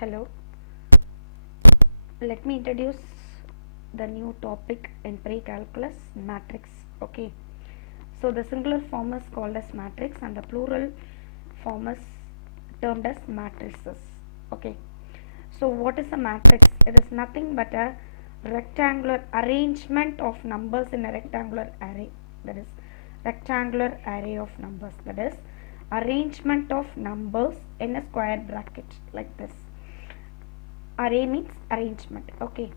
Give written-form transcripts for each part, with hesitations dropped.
Hello, let me introduce the new topic in pre-calculus, matrix. Okay, so the singular form is called as matrix and the plural form is termed as matrices. Okay, so what is a matrix? It is nothing but a rectangular arrangement of numbers in a rectangular array. That is rectangular array of numbers. That is arrangement of numbers in a square bracket like this. Array means arrangement. Okay,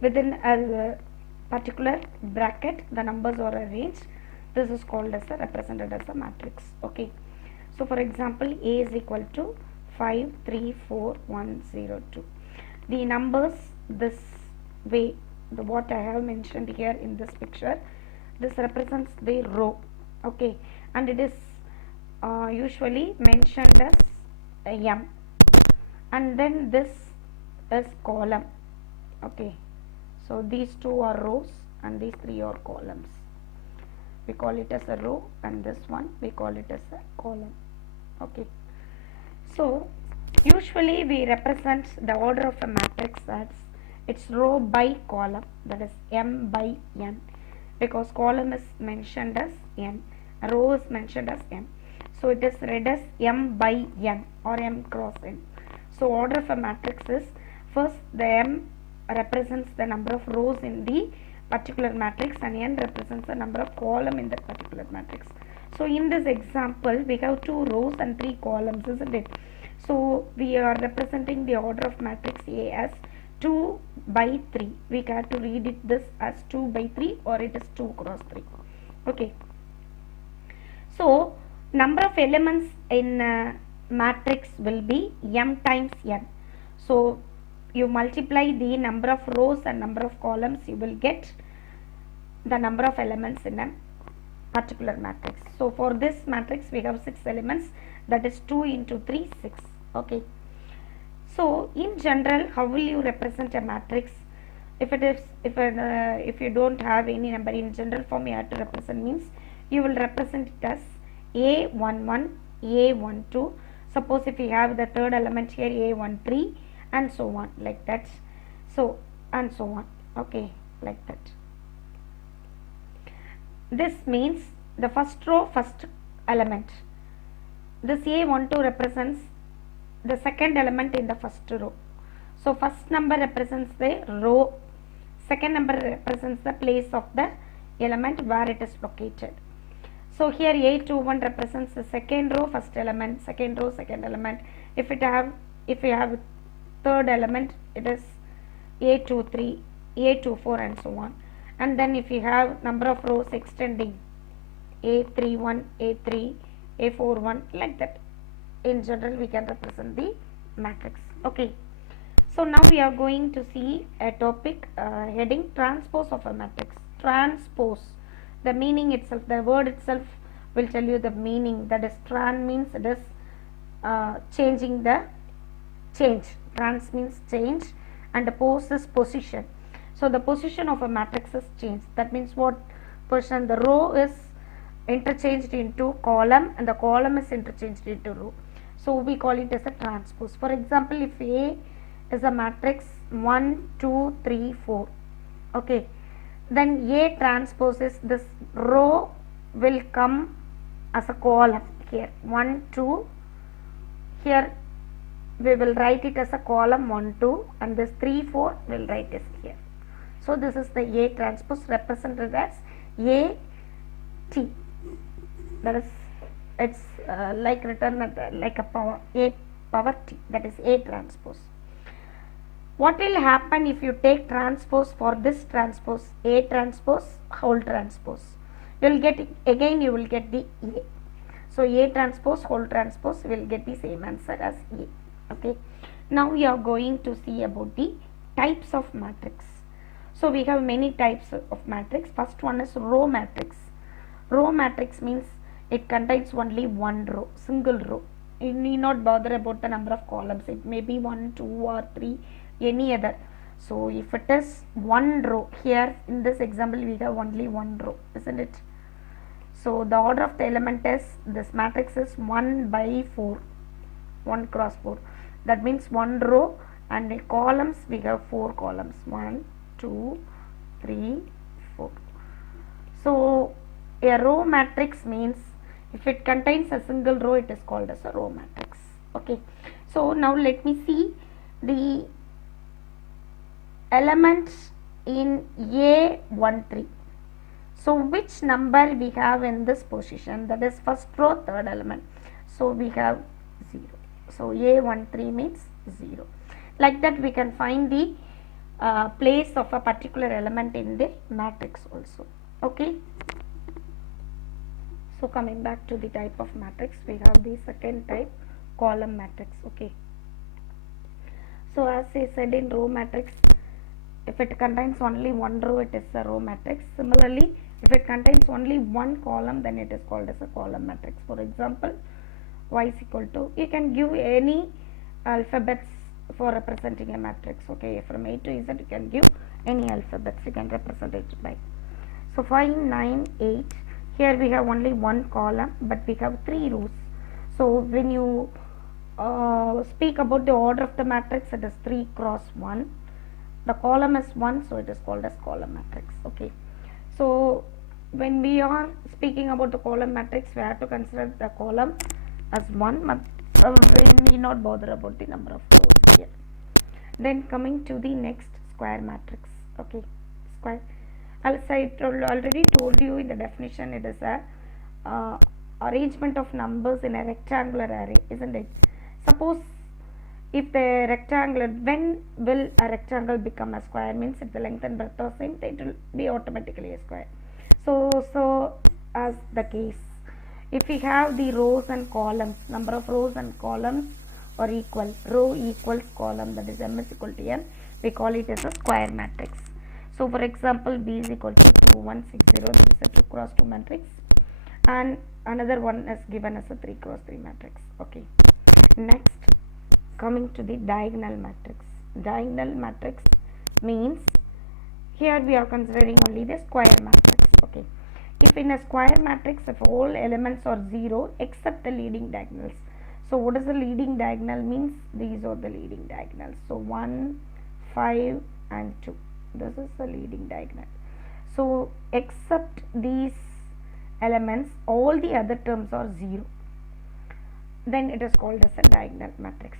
within a particular bracket the numbers are arranged. This is called as represented as a matrix. Okay, so for example, a is equal to 5 3 4 1 0 2. The numbers this way, what I have mentioned here in this picture, this represents the row. Okay, and it is usually mentioned as m, and then this is column. Okay, so these two are rows and these three are columns. We call it as a row, and this one we call it as a column. Okay, so usually we represent the order of a matrix as its row by column, that is m by n, because column is mentioned as n, row is mentioned as m, so it is read as m by n or m cross n. So order of a matrix is, first the m represents the number of rows in the particular matrix and n represents the number of column in that particular matrix. So in this example we have 2 rows and 3 columns, isn't it? So we are representing the order of matrix A as 2 by 3. We have to read it this as 2 by 3 or it is 2 cross 3. Okay, so number of elements in matrix will be m times n. So you multiply the number of rows and number of columns, you will get the number of elements in a particular matrix. So for this matrix we have 6 elements, that is 2 into 3 6. Okay, so in general how will you represent a matrix? If you don't have any number in general form, you have to represent means you will represent it as a11 a12. Suppose if you have the third element here, a13 and so on, like that. So and so on. Okay, like that. This means the first row, first element. This a12 represents the second element in the first row. So first number represents the row, second number represents the place of the element where it is located. So here a21 represents the second row, first element, second row, second element. If you have third element, it is a23, a24 and so on. And then if you have number of rows extending, a31, a3, a41, like that. In general we can represent the matrix. Okay, so now we are going to see a topic heading transpose of a matrix. Transpose, the meaning itself, the word itself will tell you the meaning. That is, tran means it is changing the change. Trans means change and the pose is position. So the position of a matrix is changed. That means what position? The row is interchanged into column and the column is interchanged into row. So we call it as a transpose. For example, if A is a matrix 1 2 3 4, okay, then A transposes this row will come as a column here, 1 2, here we will write it as a column 1 2, and this 3 4 will write as here. So this is the A transpose represented as A T, that is it's like written like a power, A power T, that is A transpose. What will happen if you take transpose for this transpose, A transpose whole transpose? You will get, again you will get the A. So A transpose whole transpose will get the same answer as A. Okay, now we are going to see about the types of matrix. So we have many types of matrix. First one is row matrix. Row matrix means it contains only one row, single row. You need not bother about the number of columns. It may be 1 2 or 3, any other. So if it is one row, here in this example we have only one row, isn't it? So the order of the element is, this matrix is 1 by 4, 1 cross 4. that means one row, and in columns we have 4 columns, 1 2 3 4. So a row matrix means if it contains a single row, it is called as a row matrix. Okay, so now let me see the elements in A13. So which number we have in this position, that is first row, third element. So we have 0. So A13 means 0. Like that we can find the place of a particular element in the matrix also. Okay. So coming back to the type of matrix, we have the second type, column matrix. Okay. So as I said, in row matrix, if it contains only one row, it is a row matrix. Similarly, if it contains only one column, then it is called as a column matrix. For example, y is equal to, you can give any alphabets for representing a matrix. Okay, from A to Z you can give any alphabets, you can represent it by. So 5 9 8, here we have only one column, but we have 3 rows. So when you speak about the order of the matrix, it is 3 cross 1. The column is 1, so it is called as column matrix. Okay, so when we are speaking about the column matrix, we have to consider the column as 1, but we need not bother about the number of rows here. Then coming to the next, square matrix. Okay, square, as I already told you in the definition, it is a arrangement of numbers in a rectangular array, isn't it? Suppose if the rectangular, when will a rectangle become a square? Means if the length and breadth are same, it will be automatically a square. So as the case, if we have the rows and columns, number of rows and columns are equal, row equals column, that is m is equal to n, we call it as a square matrix. So for example, B is equal to 2 1 6 0, this is a 2 cross 2 matrix, and another one is given as a 3 cross 3 matrix. Okay, next, coming to the diagonal matrix. Diagonal matrix means here we are considering only the square matrix. Okay, if in a square matrix, if all elements are 0 except the leading diagonals. So what is the leading diagonal? Means these are the leading diagonals. So 1 5 and 2, this is the leading diagonal. So except these elements, all the other terms are 0, then it is called as a diagonal matrix.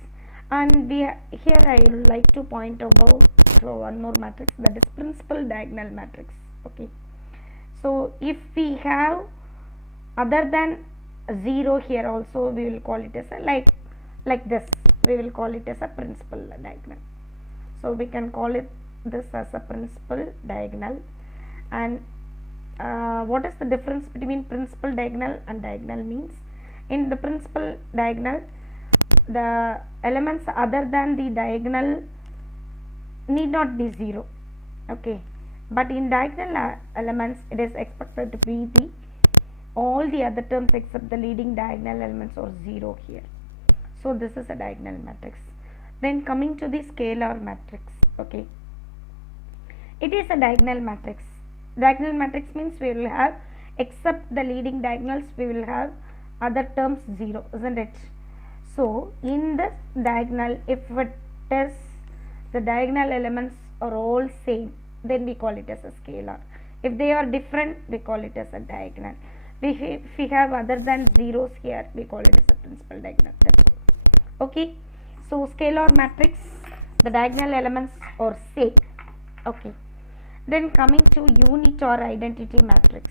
And here I would like to point about one more matrix, that is principal diagonal matrix. Okay, so if we have other than 0 here also, we will call it as a like this, we will call it as a principal diagonal. So we can call it this as a principal diagonal. And what is the difference between principal diagonal and diagonal? Means in the principal diagonal, the elements other than the diagonal need not be 0. Okay, but in diagonal elements, it is expected to be the all the other terms except the leading diagonal elements are 0 here. So this is a diagonal matrix. Then coming to the scalar matrix. Okay, it is a diagonal matrix. Diagonal matrix means we will have, except the leading diagonals, we will have other terms 0, isn't it? So in this diagonal, if it is the diagonal elements are all same, then we call it as a scalar. If they are different, we call it as a diagonal. If we have other than zeros here, we call it as a principal diagonal. That's all. Okay, so scalar matrix, the diagonal elements are same. Okay, then coming to unit or identity matrix.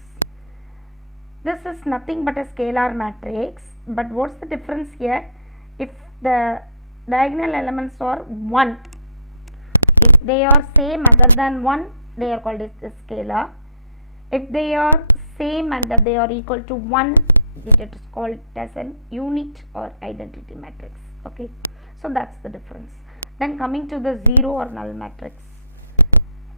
This is nothing but a scalar matrix, but what's the difference here? If the diagonal elements are 1, if they are same other than 1, they are called as a scalar. If they are same and they are equal to 1, it is called as an unit or identity matrix. Okay, so that's the difference. Then coming to the 0 or null matrix.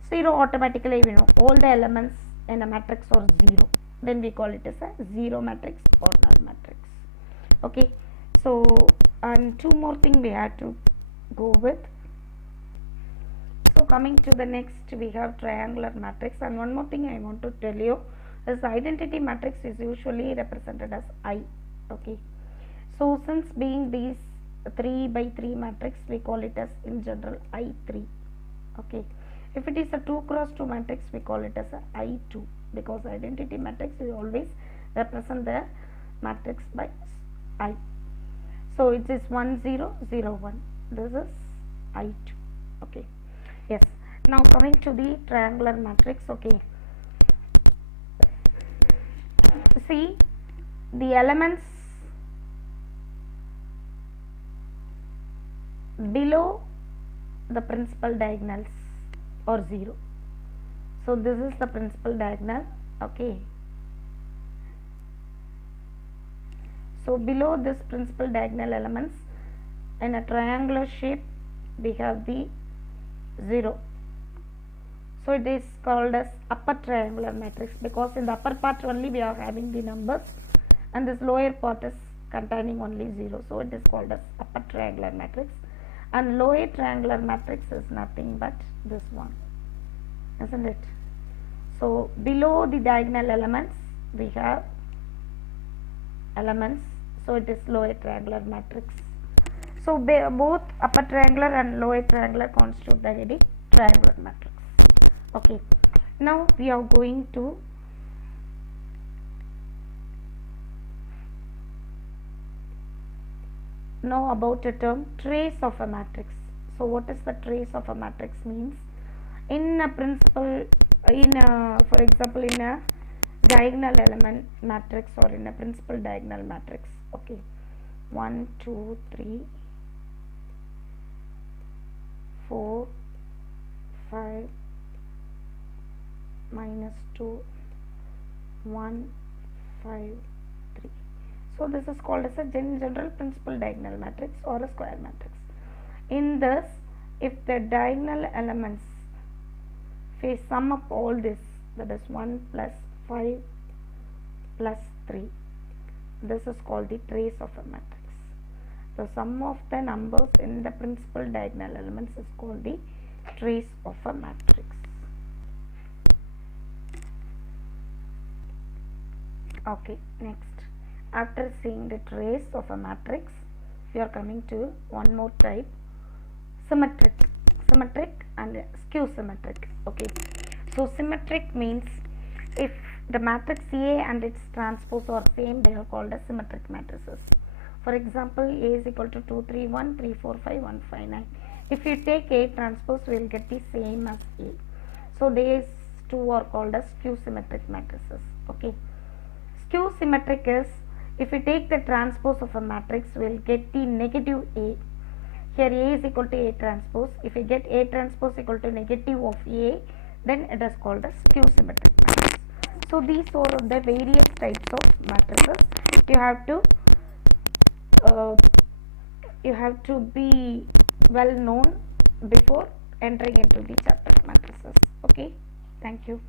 0 automatically we know all the elements in a matrix are 0, then we call it as a 0 matrix or null matrix. Okay, so and two more things we have to go with. So coming to the next, we have triangular matrix, and one more thing I want to tell you is the identity matrix is usually represented as I. Okay, so since being these 3 by 3 matrix, we call it as in general I3. Okay, if it is a 2 cross 2 matrix, we call it as a I2, because identity matrix we always represent the matrix by I. So it is 1 0 0 1. This is I2. Okay, yes. Now coming to the triangular matrix. Okay, see the elements below the principal diagonals or 0. So this is the principal diagonal. Okay, so below this principal diagonal elements in a triangular shape we have the 0. So it is called as upper triangular matrix, because in the upper part only we are having the numbers and this lower part is containing only 0. So it is called as upper triangular matrix, and lower triangular matrix is nothing but this one, isn't it? So below the diagonal elements we have elements, so it is lower triangular matrix. So both upper triangular and lower triangular constitute the triangular matrix. Okay, now we are going to know about a term, trace of a matrix. So what is the trace of a matrix means? In a principal, for example in a diagonal element matrix or in a principal diagonal matrix. Okay, 1 2 3 4 5 minus 2 1 5 3. So this is called as a general principal diagonal matrix or a square matrix. In this, if the diagonal elements face sum up all this, that is 1 plus 5 plus 3, this is called the trace of a matrix. The sum of the numbers in the principal diagonal elements is called the trace of a matrix. Okay, next, after seeing the trace of a matrix, we are coming to one more type, symmetric and skew symmetric. Okay, so symmetric means if the matrix A and its transpose are same, they are called as symmetric matrices. For example, A is equal to 2 3 1 3 4 5 1 5 9. If you take A transpose, we will get the same as A. So these two are called as skew symmetric matrices. Okay, skew symmetric is if you take the transpose of a matrix, we will get the negative A. Here A is equal to A transpose. If you get A transpose equal to negative of A, then it is called as skew symmetric matrix. So these are the various types of matrices. You have to be well known before entering into the chapter matrices. Okay, thank you.